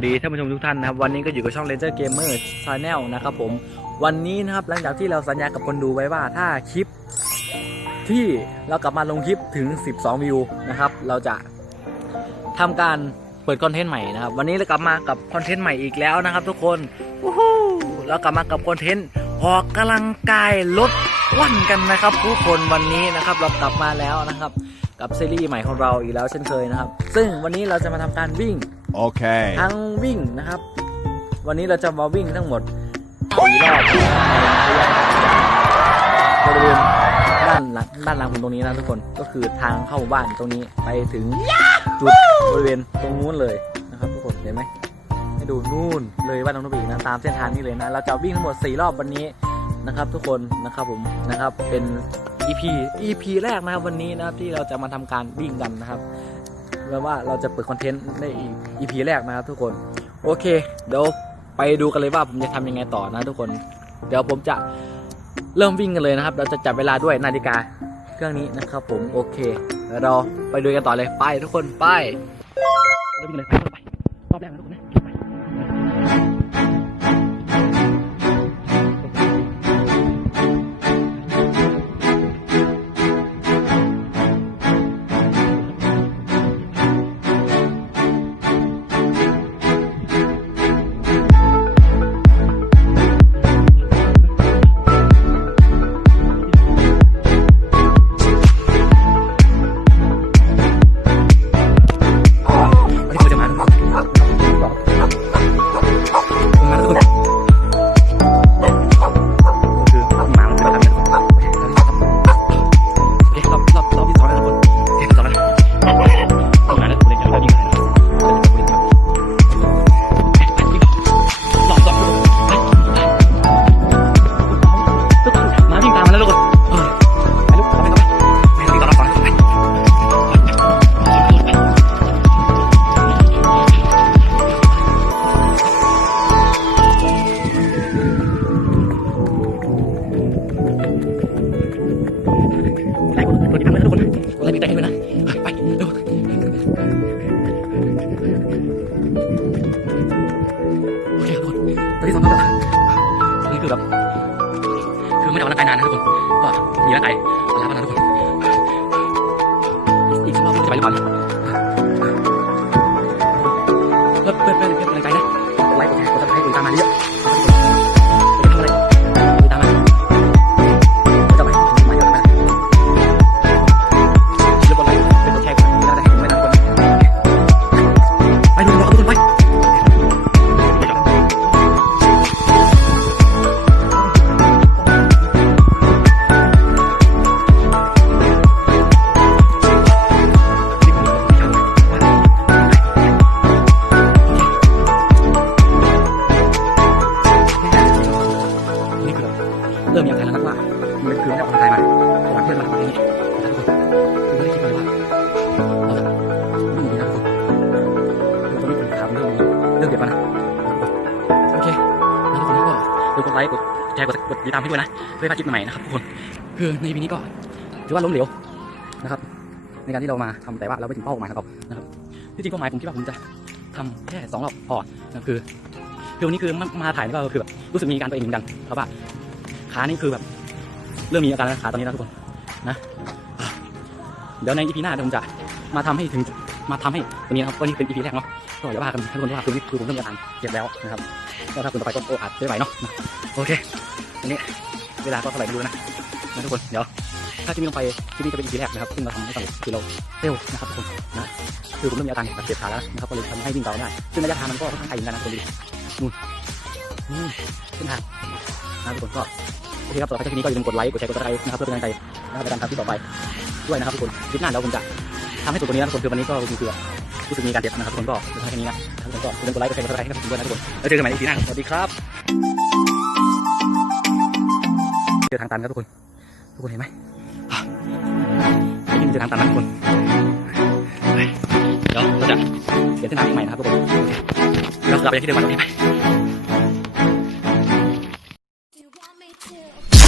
สวัสดีท่านผู้ชมทุกท่านนะครับวันนี้ก็อยู่กับช่อง Ranger Gamer Channel นะครับผมวันนี้นะครับหลังจากที่เราสัญญากับคนดูไว้ว่าถ้าคลิป ที่เรากลับมาลงคลิปถึง 12 วิวนะครับเราจะทำการเปิดคอนเทนต์ใหม่นะครับวันนี้เรากลับมากับคอนเทนต์ใหม่อีกแล้วนะครับ ทุกคนวู้ฮู้เรากลับมากับคอนเทนต์ออกกำลังกายลดวันกันนะครับ ทุกคนวันนี้นะครับเรากลับมาแล้วนะครับ กับซีรีส์ใหม่ของเราอีกแล้วเช่นเคยนะครับ ซึ่งวันนี้เราจะมาทำการวิ่ง Okay. ทั้งวิ่งนะครับ วันนี้เราจะมาวิ่งทั้งหมดสี่รอบบริเวณด้านหลังด้านหลังผมตรงนี้นะทุกคนก็คือทางเข้าหมู่บ้านตรงนี้ไปถึงจุดบริเวณตรงนู้นเลยนะครับทุกคนเห็นไหมให้ดูนู่นเลยบ้านน้องนบีนะตามเส้นทางนี้เลยนะเราจะวิ่งทั้งหมดสี่รอบวันนี้นะครับ ทุกคนนะครับผมนะครับเป็น EP EP แรกนะครับวันนี้นะครับที่เราจะมาทำการวิ่งกันนะครับ แล้ว่าเราจะเปิดคอนเทนต์ในอีพีแรกนะครับทุกคน โอเค เดี๋ยวไปดูกันเลยว่าผมจะทำยังไงต่อนะทุกคน เดี๋ยวผมจะเริ่มวิ่งกันเลยนะครับ เราจะจับเวลาด้วยนาฬิกาเครื่องนี้นะครับผมโอเคเดี๋ยวเราไปดูกันต่อเลยไปทุกคนไปเริ่มวิ่งเลยไปไปรอบแรกนะทุกคนนะ ไล่กดกดติดตามไว้นะทุกคนกดไลค์ติดตามให้ด้วยนะ ไปเร็วโอเคทุกคนตอนที่สองครับตอนนี้คือแบบ คือไม่ได้ออกกำลังกายนานนะทุกคน ก็มีร่างกายพละนะทุกคน อีกสักรอบจะไปหรือเปล่า เริ่มมีอาการแล้วนะว่ามันคือไม่ได้ออกกำลังกายมาระหว่างที่เราทำอะไรนี้นะครับทุกคนคือไม่ได้คิดเลยว่าเราจะวิ่งอย่างนี้นะทุกคนคือตอนนี้ผมถามเรื่องนี้เรื่องเด็ดมานะโอเคแล้วทุกคนก็ดูกดไลค์กดแชร์กดกดติดตามให้ด้วยนะเพื่อให้พลาดคลิปใหม่ๆนะครับทุกคนคือในปีนี้ก็ถือว่าล้มเหลวนะครับ ในการที่เรามาทำแต่ว่าเราไม่ถึงเป้าหมายของเรานะครับที่จริงเป้าหมายผมคิดว่าผมจะทำแค่สองรอบพอนะคือคือวันนี้คือมาถ่ายนี่ก็คือแบบรู้สึกมีการตัวเองเหมือนกันเพราะว่า ขานี่คือแบบ เริ่มมีอาการแล้วขาตอนนี้นะทุกคนนะเดี๋ยวใน EP หน้าเดี๋ยวผมจะมาทำให้ถึงมาทำให้ตัวนี้นะครับก็นี่เป็น EP แรกเนาะก็อย่าว่ากันทุกคนว่าคือคือผมเริ่มมีอาการเจ็บแล้วนะครับก็ถ้าคุณต่อไปก็โอ้อาจจะไม่ไหวเนาะโอเคอันนี้เวลาก็เท่าไหร่ไม่รู้นะนะทุกคนเดี๋ยวถ้าที่นี้ลงไปที่นี่จะเป็น EP แรกนะครับซึ่งเราทำให้ต่ำกิโลเร็วนะครับทุกคนนะคือผมเริ่มมีอาการบาดเจ็บขาแล้วนะครับก็เลยทำให้วิ่งต่อได้ซึ่งระยะทางมันก็ค่อนข้างไกลเหมือนกันนะทุกคนดูนู่นนี่เส้นทางนะทุกคนก็ อเคครับต่อไปจากนี้ก็อย่าลืมกดไลค์ กดแชร์ กดติดตามนะครับเพื่อเป็นกำลังใจนะครับในการทำคลิปต่อไปด้วยนะครับทุกคน คลิปหน้าเดี๋ยวผมจะทำให้สุดตัวนี้นะทุกคนคือวันนี้ก็คือรู้สึกมีการเจ็บนะครับทุกคนก็เป็นแค่นี้นะทุกคนก็อย่าลืมกดไลค์ กดแชร์ กดติดตามให้กับผมด้วยนะทุกคน แล้วเจอกันใหม่ในทีหน้า สวัสดีครับ เจอทางตันครับทุกคน ทุกคนเห็นไหมอ่นี่เจอทางตันนะทุกคน เดี๋ยวเราจะเปลี่ยนเส้นทางใหม่นะครับทุกคนโอเคเดี๋ยวเราไปที่เดิมก่อนโอเคไป too.